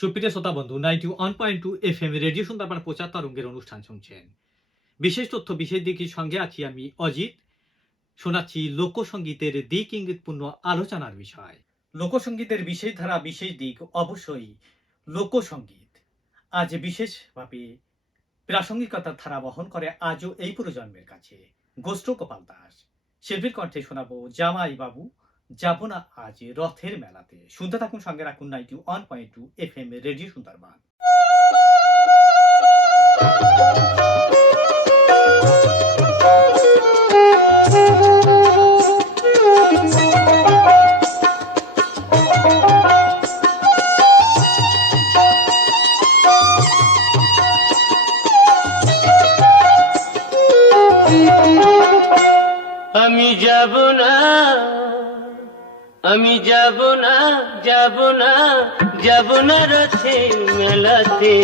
সুপ্রিয় শ্রোতা বন্ধু 91.2 FM রেডিও সুন্দরবন প্রচার তরঙ্গের অনুষ্ঠান শুনছেন। বিশেষ তথ্য বিশেষ দিকের সঙ্গে আছি আমি অজিত। শোনাচ্ছি লোকসঙ্গীতের দিক ইঙ্গিতপূর্ণ আলোচনার বিষয়। লোকসঙ্গীতের বিশেষ ধারা বিশেষ দিক অবশ্যই লোকসঙ্গীত। আজ বিশেষভাবে প্রাসঙ্গিকতার ধারা বহন করে আজও এই প্রজন্মের কাছে। গোষ্ঠ গোপাল দাস শিল্পীর কণ্ঠে শোনাবো জামাই বাবু যাব না আজ রথের মেলাতে। শুনতে থাকুন, সঙ্গে রাখুন 91.2 FM রেডিও সুন্দরবন। আমি যাব না, আমি যাব না, যাব না, যাব না রথের মেলাতে।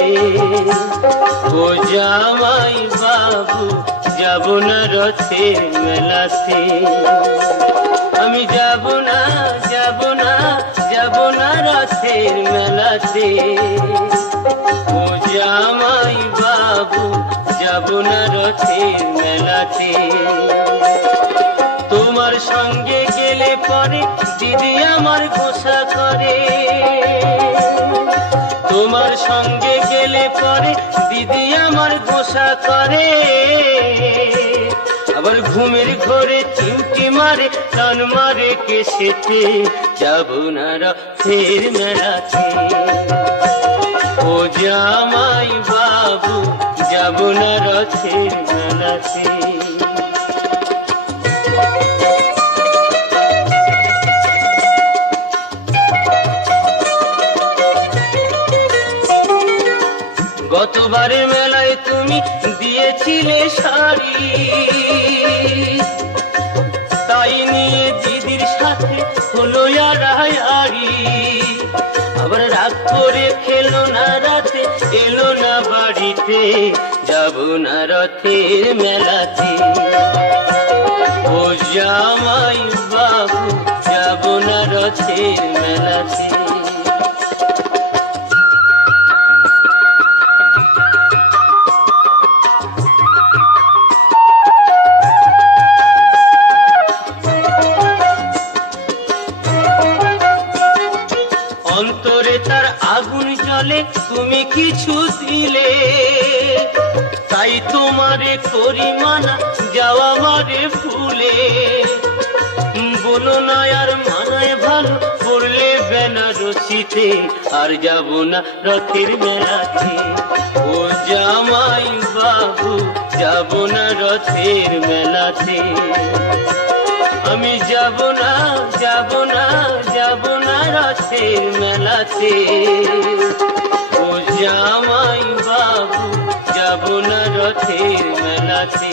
ও জামাই বাবু যাব না রথের মেলাতে। আমি যাব না, যাব না, যাব না রথের মেলাতে। ও জামাই বাবু যাব না রথের মেলাতে। তোমার সঙ্গে গেলে পরে দিদি আমার গোসা করে। তোমার সঙ্গে গেলে পরে দিদি আমার গোসা করে। আবার ঘুমের ঘরে চিমটি মারে, টান মারে কেসেতে। যাব না রথের মেলাতে। ও জামাই বাবু যাব না রথের মেলাতে। গতবারের মেলায় তুমি দিয়েছিলে শাড়ি, তাই নিয়ে দিদির সাথে হলো আড়াআড়ি। আবার রাগ করে খেলো না রাতে, এলো না বাড়িতে। যাব না রথের মেলাতে। ও জামাই বাবু যাব না রথের মেলাতে। অন্তরে তার আগুন জ্বলে, তুমি কিছু দিলে। তাই তোমারে করি মানা, যাওয়া মারে ফুলে। বলো না আর মানায় ভালো, পড়লে বেনারসিতে। আর যাব না রথের মেলাতে। ও জামাই বাবু যাব না রথের মেলাতে। আমি যাব না, যাব না, যাব না রথের মেলাতে। ও জামাই বাবু যাব না রথের মেলাতে।